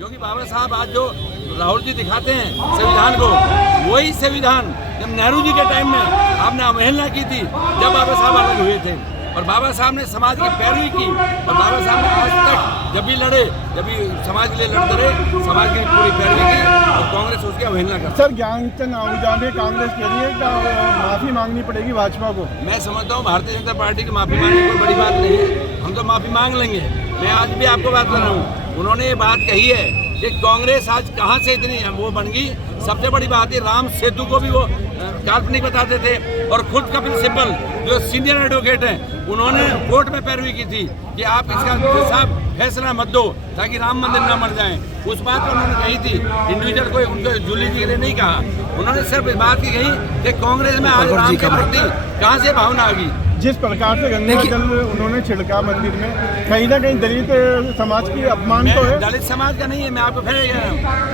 क्योंकि बाबा साहब आज जो राहुल जी दिखाते हैं संविधान को, वही संविधान जब नेहरू जी के टाइम में आपने अवहेलना की थी, जब बाबा साहब अलग हुए थे, और बाबा साहब ने समाज की पैरवी की, और बाबा साहब ने आज तक जब भी लड़े, जब भी समाज के लिए लड़ते रहे, समाज की पूरी पैरवी की, और कांग्रेस उसकी अवहेलना कर। सर, ज्ञानचंद आहूजा ने कांग्रेस के लिए माफी मांगनी पड़ेगी भाजपा को। मैं समझता हूँ भारतीय जनता पार्टी की माफी मांगने कोई बड़ी बात नहीं है, हम तो माफी मांग लेंगे। मैं आज भी आपको बात कर रहा हूँ, उन्होंने ये बात कही है कि कांग्रेस आज कहाँ से इतनी वो बन गई। सबसे बड़ी बात है, राम सेतु को भी वो काल्पनिक बताते थे, और खुद कपिल सिब्बल जो सीनियर एडवोकेट हैं, उन्होंने कोर्ट में पैरवी की थी कि आप इसका साहब फैसला मत दो ताकि राम मंदिर ना मर जाए। उस बात को उन्होंने कही थी, इंडिविजुअल को उनको जूली जी के लिए नहीं कहा। उन्होंने सिर्फ इस बात की कही कि कांग्रेस में आज राम के प्रति कहाँ से भावना आ गई। जिस प्रकार से गंगा जल उन्होंने छिड़का मंदिर में, कहीं ना कहीं दलित समाज की अपमान तो है। दलित समाज का नहीं है, मैं आपको फिर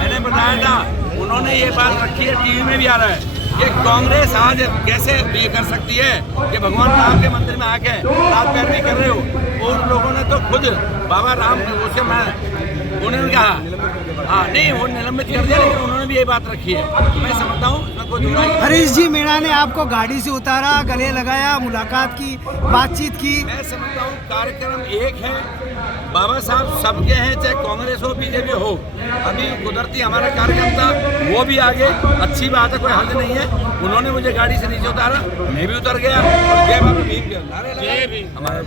मैंने बताया था, उन्होंने ये बात रखी है, टीवी में भी आ रहा है कि कांग्रेस आज कैसे ये कर सकती है कि भगवान राम के मंदिर में आके रात पैरवी कर रहे हो। उन लोगों ने तो खुद बाबा राम उसे उन्होंने कहा हाँ नहीं, वो निलंबित कर दिया, लेकिन उन्होंने भी ये बात रखी है। मैं समझता हूँ हरीश जी मीणा ने आपको गाड़ी से उतारा, गले लगाया, मुलाकात की, बातचीत की। मैं समझता हूँ कार्यक्रम एक है, बाबा साहब सबके हैं, चाहे कांग्रेस हो बीजेपी हो। अभी कुदरती हमारा कार्यक्रम था, वो भी आगे, अच्छी बात है, कोई हल नहीं है। उन्होंने मुझे गाड़ी से नीचे उतारा, मैं भी उतर गया, और जय बाबा भीम के नारे लगाए। हमारे